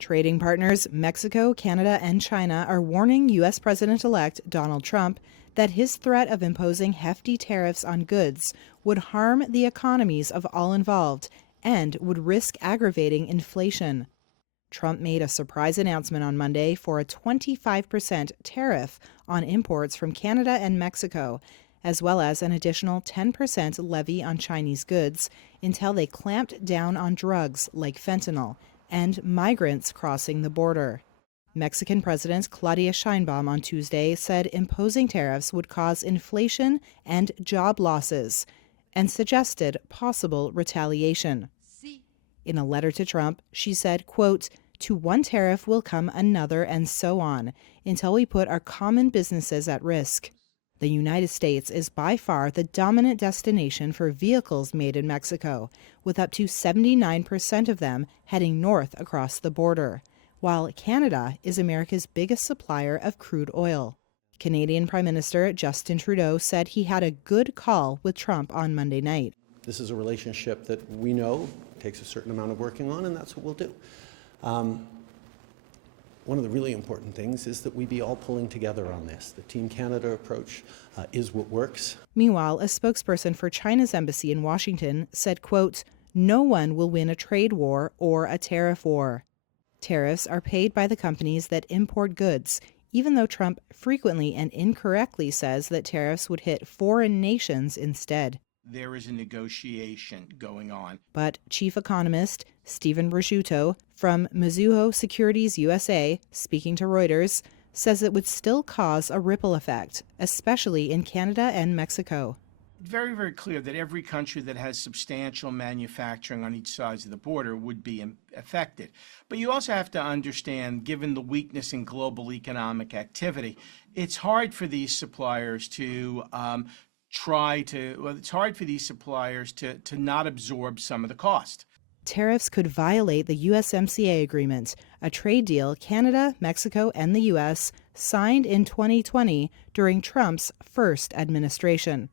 Trading partners Mexico, Canada, and China are warning U.S. President-elect Donald Trump that his threat of imposing hefty tariffs on goods would harm the economies of all involved and would risk aggravating inflation. Trump made a surprise announcement on Monday for a 25% tariff on imports from Canada and Mexico, as well as an additional 10% levy on Chinese goods until they clamped down on drugs like fentanyl and migrants crossing the border. Mexican President Claudia Sheinbaum on Tuesday said imposing tariffs would cause inflation and job losses and suggested possible retaliation. In a letter to Trump, she said, quote, "To one tariff will come another and so on until we put our common businesses at risk." The United States is by far the dominant destination for vehicles made in Mexico, with up to 79% of them heading north across the border, while Canada is America's biggest supplier of crude oil. Canadian Prime Minister Justin Trudeau said he had a good call with Trump on Monday night. This is a relationship that we know takes a certain amount of working on, and that's what we'll do. One of the really important things is that we be all pulling together on this. The Team Canada approach is what works. Meanwhile, a spokesperson for China's embassy in Washington said, quote, "No one will win a trade war or a tariff war." Tariffs are paid by the companies that import goods, even though Trump frequently and incorrectly says that tariffs would hit foreign nations instead. There is a negotiation going on. But chief economist Stephen Prosciutto from Mizuho Securities USA, speaking to Reuters, says it would still cause a ripple effect, especially in Canada and Mexico. Very, very clear that every country that has substantial manufacturing on each side of the border would be affected. But you also have to understand, given the weakness in global economic activity, it's hard for these suppliers to not absorb some of the cost. Tariffs could violate the USMCA agreement, a trade deal Canada, Mexico, and the U.S. signed in 2020 during Trump's first administration.